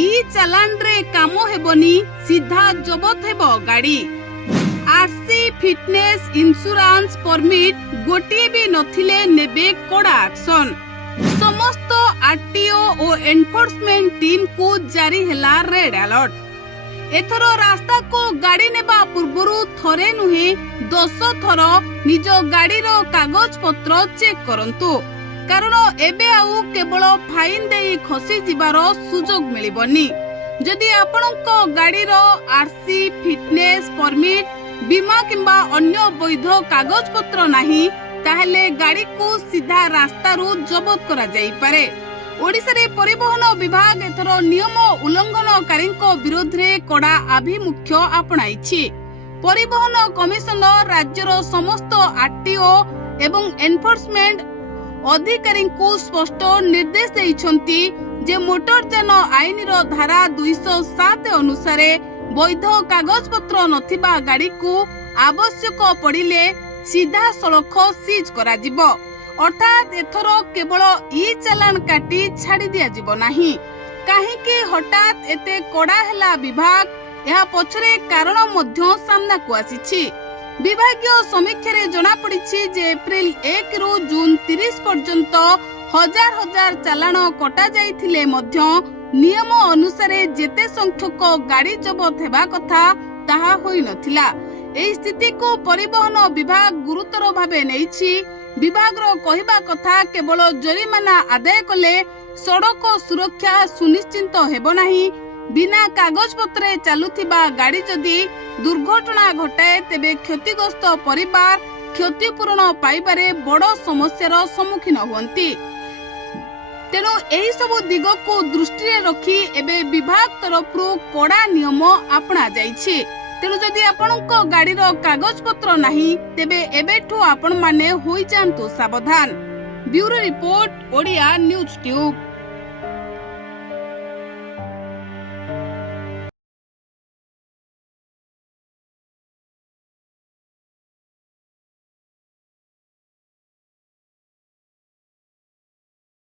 इ चालान रे काम हेबनी सीधा जबत हेब गाड़ी। आरसी फिटनेस इंश्योरेंस परमिट गोटे भी नथिले नेबे कड़ा एक्शन। समस्त आरटीओ और एनफोर्समेंट टीम को जारी हेला रेड अलर्ट। एथर रास्ता को गाड़ी नेबा पूर्वरु थरे नुहे 10 थर निज गाड़ी रो कागज पत्र चेक करंतु, कारण एबे आउ केवल फाइन देई खसी जिबार सुजोग मिलिबनी। जदि आपनक गाड़ी रो आरसी फिटनेस परमिट बीमा किंबा अन्य वैध कागज पत्र नाही ताहले गाड़ी को सीधा रास्ता रू जबत करा जाई पारे। ओडिसा रे परिवहन विभाग एथर नियम उल्लंघनकारी विरोध रे कड़ा आभिमुख्य अपनाइछि। परिवहन कमिशनर राज्यर समस्त आरटीओ एवं एनफोर्समेंट अधिकारी को स्पष्ट निर्देश देइछन्ति जे मोटरयान आईन रो धारा 207 अनुसार वैध कागज पत्र नथिबा गाड़ी को आवश्यक पड़िले सीधा सड़क सीज करा जिवो। अर्थात एथर केवल इ चालान काटी छाड़ी दिया जिवो नाही। काहेकि हठात एते कड़ा हेला विभाग यह पछरे कारण मध्य सामना को आसीछि। विभागीय समीक्षा रे जणा पड़िछि जे एप्रिल 1 रु जून 30 पर्यंत हजार हजार चालान कटा जाइथिले मध्य नियम अनुसार जेते संख्यक गाड़ी जबत हेबा कथा ताहा होई नथिला। एही स्थिति को परिवहन विभाग गुरुतर भाबे नेइछि। विभाग रो कहिबा कथा केवल जरिमाना आदाय कले सड़क सुरक्षा सुनिश्चित हेबो नाही। बिना कागज पत्रे चालुथिबा गाड़ी जदि दुर्घटना घटाए तेबे क्षतिग्रस्त परिवार क्षतिपूरण पाइबारे बड़ समस्यार सम्मुखीन हुअन्ति। तेणु एही सब दिग को दृष्टि रखी एबे विभाग तरफरु कड़ा नियम अपना जाइछि। तेणु जदि आपनक गाड़ी रो कागज पत्र नाही तेबे एबेठु आपण माने होई जांतु सावधान। Bureau report Odia news tube.